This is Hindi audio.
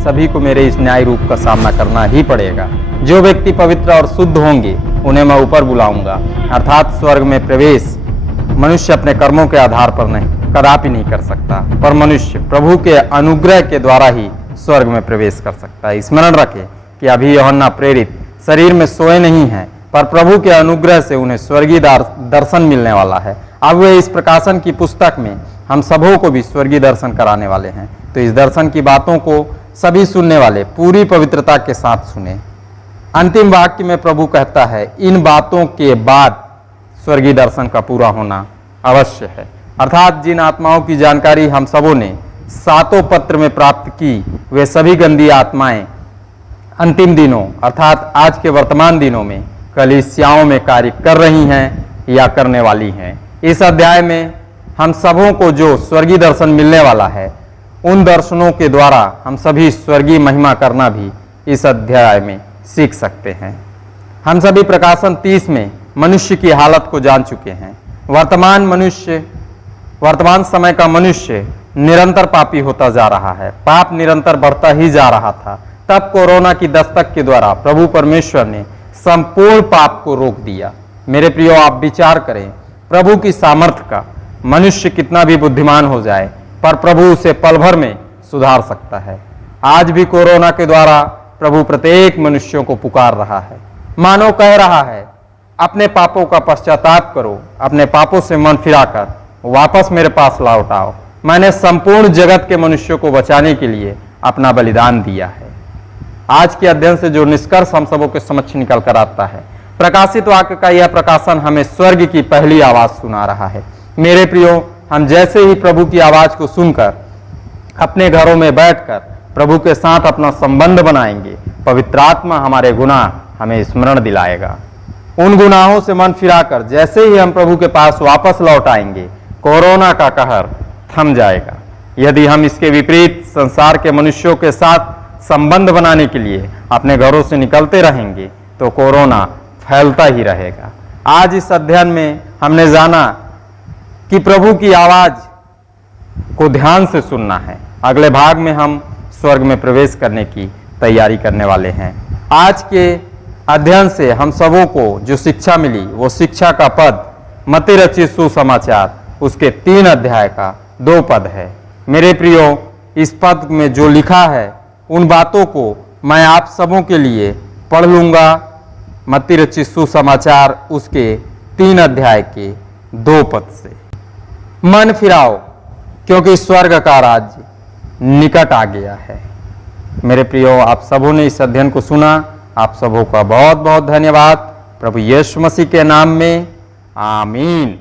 सभी को मेरे इस न्याय रूप का सामना करना ही पड़ेगा। जो व्यक्ति पवित्र और शुद्ध होंगे उन्हें मैं ऊपर बुलाऊंगा, अर्थात स्वर्ग में प्रवेश मनुष्य अपने कर्मों के आधार पर नहीं, कदापि नहीं कर सकता, पर मनुष्य प्रभु के अनुग्रह के द्वारा ही स्वर्ग में प्रवेश कर सकता है। स्मरण रखें कि अभी यूहन्ना प्रेरित शरीर में सोए नहीं हैं, पर प्रभु के अनुग्रह से उन्हें स्वर्गीय दर्शन मिलने वाला है। अब वे इस प्रकाशन की पुस्तक में हम सबों को भी स्वर्गीय दर्शन कराने वाले हैं। तो इस दर्शन की बातों को सभी सुनने वाले पूरी पवित्रता के साथ सुने। अंतिम वाक्य में प्रभु कहता है, इन बातों के बाद स्वर्गीय दर्शन का पूरा होना अवश्य है। अर्थात जिन आत्माओं की जानकारी हम सबों ने सातों पत्र में प्राप्त की, वे सभी गंदी आत्माएं अंतिम दिनों अर्थात आज के वर्तमान दिनों में कलीसियाओं में कार्य कर रही हैं या करने वाली हैं। इस अध्याय में हम सबों को जो स्वर्गीय दर्शन मिलने वाला है, उन दर्शनों के द्वारा हम सभी स्वर्गीय महिमा करना भी इस अध्याय में सीख सकते हैं। हम सभी प्रकाशन 30 में मनुष्य की हालत को जान चुके हैं। वर्तमान समय का मनुष्य निरंतर पापी होता जा रहा है, पाप निरंतर बढ़ता ही जा रहा था। तब कोरोना की दस्तक के द्वारा प्रभु परमेश्वर ने संपूर्ण पाप को रोक दिया। मेरे प्रियो, आप विचार करें प्रभु की सामर्थ्य का। मनुष्य कितना भी बुद्धिमान हो जाए, पर प्रभु उसे पल भर में सुधार सकता है। आज भी कोरोना के द्वारा प्रभु प्रत्येक मनुष्यों को पुकार रहा है, मानो कह रहा है, अपने पापों का पश्चाताप करो, अपने पापों से मन फिराकर वापस मेरे पास लौट आओ। मैंने संपूर्ण जगत के मनुष्यों को बचाने के लिए अपना बलिदान दिया है। आज के अध्ययन से जो निष्कर्ष हम सबों के समक्ष निकल कर आता है, प्रकाशित वाक्य का यह प्रकाशन हमें स्वर्ग की पहली आवाज सुना रहा है। मेरे प्रियो, हम जैसे ही प्रभु की आवाज को सुनकर अपने घरों में बैठकर प्रभु के साथ अपना संबंध बनाएंगे, पवित्र आत्मा हमारे गुनाह हमें स्मरण दिलाएगा। उन गुनाहों से मन फिराकर जैसे ही हम प्रभु के पास वापस लौट आएंगे, कोरोना का कहर थम जाएगा। यदि हम इसके विपरीत संसार के मनुष्यों के साथ संबंध बनाने के लिए अपने घरों से निकलते रहेंगे, तो कोरोना फैलता ही रहेगा। आज इस अध्ययन में हमने जाना कि प्रभु की आवाज को ध्यान से सुनना है। अगले भाग में हम स्वर्ग में प्रवेश करने की तैयारी करने वाले हैं। आज के अध्ययन से हम सबों को जो शिक्षा मिली, वो शिक्षा का पद मत्ती रचित सुसमाचार उसके 3 अध्याय का 2 पद है। मेरे प्रियो, इस पद में जो लिखा है उन बातों को मैं आप सबों के लिए पढ़ लूंगा। मत्ती रचित सुसमाचार उसके 3 अध्याय के 2 पद से। मन फिराओ, क्योंकि स्वर्ग का राज्य निकट आ गया है। मेरे प्रियो, आप सबों ने इस अध्ययन को सुना, आप सबों का बहुत बहुत धन्यवाद। प्रभु यीशु मसीह के नाम में आमीन।